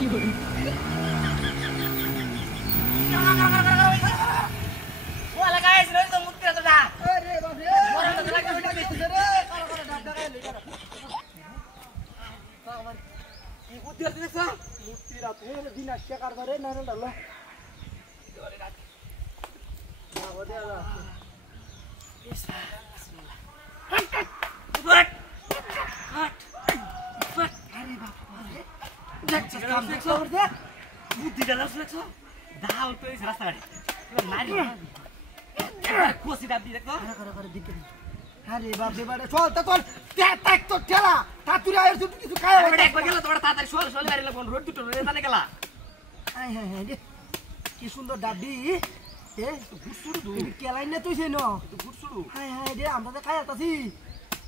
Wala guys, lo itu mukti atau dah? Orang tu lagi sudah betul dah. Mukti atau dah? Mukti dah. Ini di nasi karbar ni nana dah lah. Buat. Hari bapak. Bukti dah langsung lekso. Dah untuk ini rasa ni. Mari. Kuasi dah di lekso. Hari bapak bade soal tak to tela. Taturi air tu kisu kaya. Bade bagela তোরা তাড়াতাড়ি soul গাড়ি lagoon road দুটো রেতানে গেলা। Hai কি সুন্দর ডাবি এ গুছুড়ু দু কেলাই না তুই সেনো গুছুড়ু হাই দে আমরা তো খাইতাছি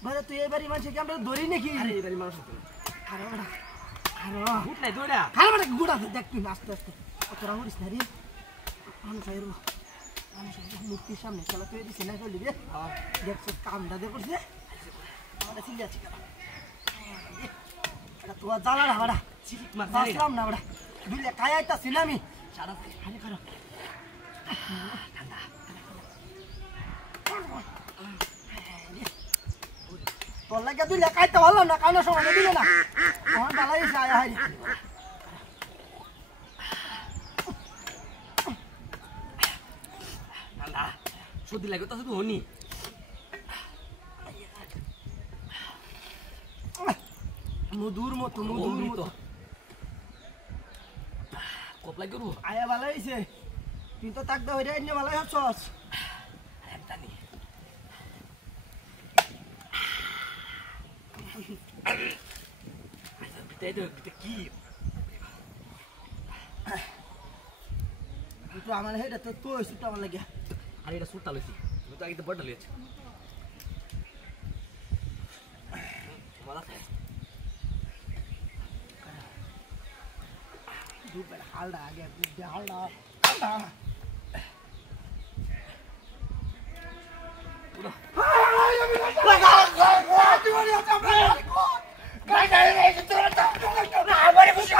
মানে তুই এবারে মানুষ কি আমরা ধরি নাকি আরে এবারে মানুষ তো আরে বড়া আরে গুট নাই দৌড়া খালি বড়া গুড়া দেখ তুই আস্তে আস্তে তোরা হরিস না রে মানুষ আইরো মানুষ মূর্তির সামনে চলা তুই দিছিস না চলি রে দেখছ কামটা দে করছে আমরা চিল্লা আছে এটা তো জ্বালা না বড়া চিলিক মাছ আসলাম না বড়া দুলে খাইতাছি না আমি সারা আরে করো তোর লাগে দুলে খাইতে ভালো না কারণ সময় দিলে না আমার বালাই আয়া হাই ঠান্ডা সর্দি লাগে তো শুধু হনি মধুর মতো কপ লাগে রু আয়া ভালো হইছে তুই তো তাক দা হইরা এনে ভালো হচ্ছস জানি এটা কি তুই তো আমার হেডা তো তুই সুটা আমার লাগে আরে এটা সুরতা লইছি তুই তো আগে তো বড় লইছ মালা দুবার হালদা আগে হালদা আমার খুশি